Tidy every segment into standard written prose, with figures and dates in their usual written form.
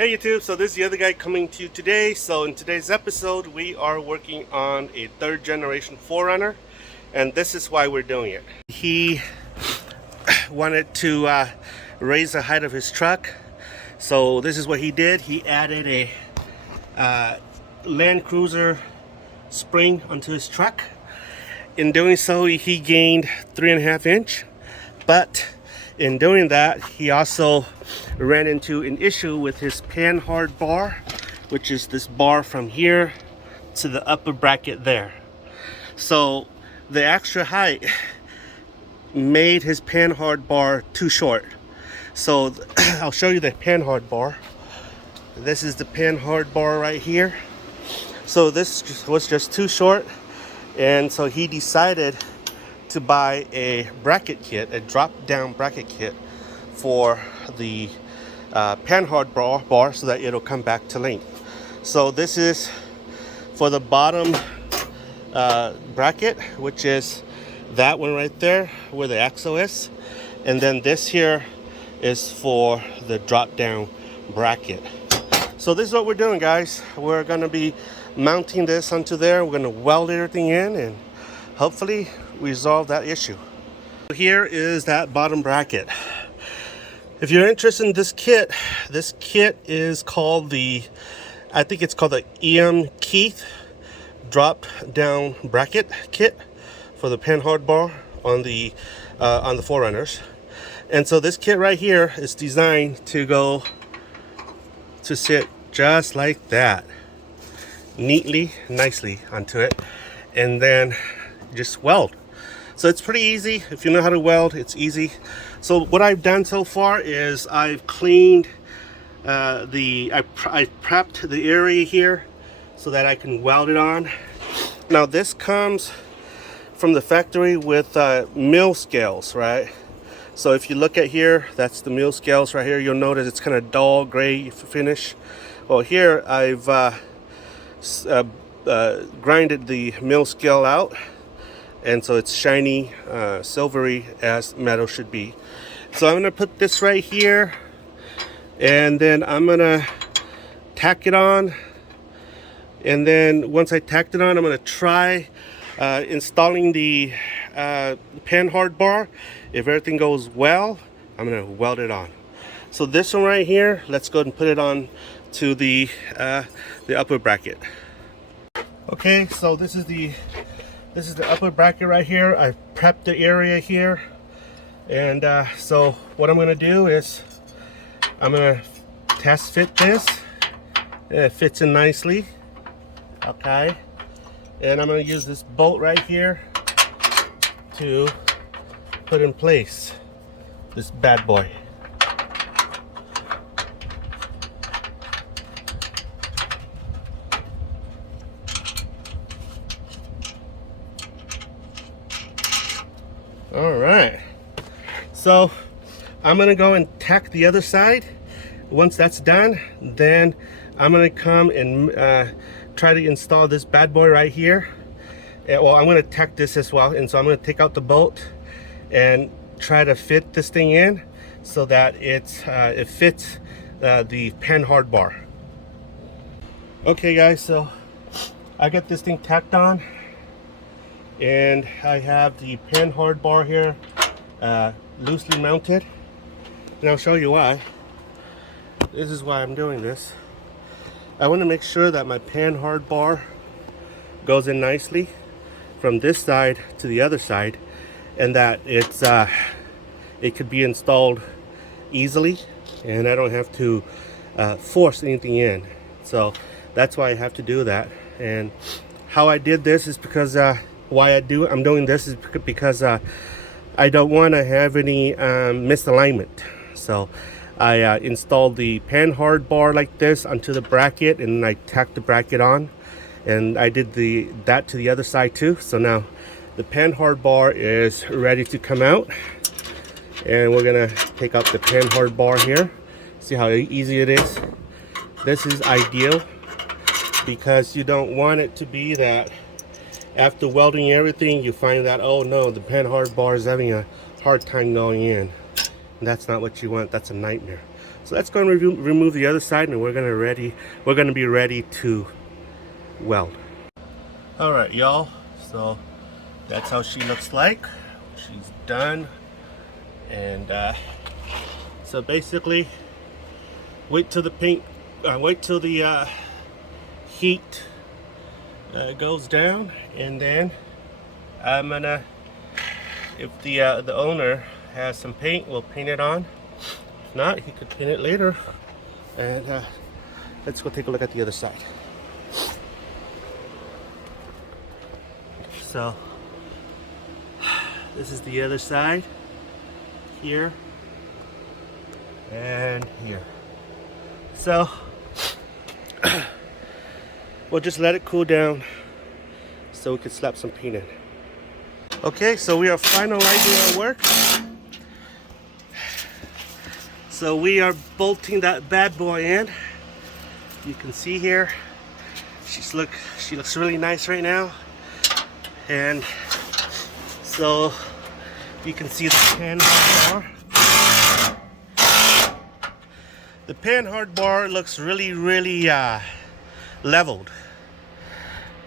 Hey YouTube, so this is the other guy coming to you today. So in today's episode we are working on a third generation 4Runner, and this is why we're doing it. He wanted to raise the height of his truck, so this is what he did. He added a Land Cruiser spring onto his truck. In doing so he gained 3.5 inch, but in doing that he also ran into an issue with his Panhard bar, which is this bar from here to the upper bracket there. So the extra height made his Panhard bar too short. So I'll show you the Panhard bar. This is the Panhard bar right here. So this was just too short, and so he decided to buy a bracket kit, a drop down bracket kit for the Panhard bar so that it'll come back to length. So this is for the bottom bracket, which is that one right there where the axle is, and then this here is for the drop down bracket. So this is what we're doing, guys. We're going to be mounting this onto there. We're going to weld everything in and hopefully resolve that issue. Here is that bottom bracket. If you're interested in this kit is called I think it's called the E.M. Keith drop down bracket kit for the Panhard bar on the 4Runners. And so this kit right here is designed to sit just like that, neatly, nicely onto it, and then just weld. So it's pretty easy. If you know how to weld, it's easy. So what I've done so far is I've cleaned I prepped the area here so that I can weld it on. Now this comes from the factory with mill scales, right? So if you look at here, that's the mill scales right here. You'll notice it's kind of dull gray finish. Well, here I've grinded the mill scale out, and so it's shiny, silvery as metal should be. So I'm gonna put this right here, and then I'm gonna tack it on, and then once I tacked it on, I'm gonna try installing the Panhard bar. If everything goes well, I'm gonna weld it on. So this one right here, let's go ahead and put it on to the upper bracket. Okay, so this is the upper bracket right here. I've prepped the area here, and so what I'm gonna do is I'm gonna test fit this. It fits in nicely, okay, and I'm gonna use this bolt right here to put in place this bad boy. All right, so I'm gonna go and tack the other side. Once that's done, then I'm gonna come and try to install this bad boy right here. Well, I'm gonna tack this as well, and so I'm gonna take out the bolt and try to fit this thing in so that it fits the Panhard bar. Okay guys, so I got this thing tacked on, and I have the Panhard bar here loosely mounted, and I'll show you why. This is why I'm doing this. I want to make sure that my Panhard bar goes in nicely from this side to the other side, and that it could be installed easily, and I don't have to force anything in. So that's why I have to do that. And how I did this is because I'm doing this is because I don't want to have any misalignment. So I installed the Panhard bar like this onto the bracket, and I tacked the bracket on, and I did that to the other side too. So now the Panhard bar is ready to come out, and we're gonna take out the Panhard bar here. See how easy it is? This is ideal because you don't want it to be that after welding everything you find that, oh no, the Panhard bar is having a hard time going in. And that's not what you want. That's a nightmare. So let's go and remove the other side, and we're gonna be ready to weld. All right, y'all. So that's how she looks like. She's done, and so basically, wait till the paint, wait till the heat goes down, and then I'm gonna, if the owner has some paint, we'll paint it on. If not, he could paint it later. And let's go take a look at the other side. So this is the other side, here and here. So we'll just let it cool down so we can slap some paint in. Okay, so we are finalizing our work. So we are bolting that bad boy in. You can see here, she looks really nice right now. And so you can see the Panhard bar. The Panhard bar looks really leveled,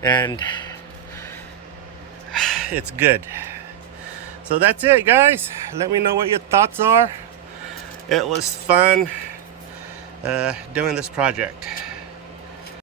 and it's good. So that's it, guys. Let me know what your thoughts are. It was fun doing this project.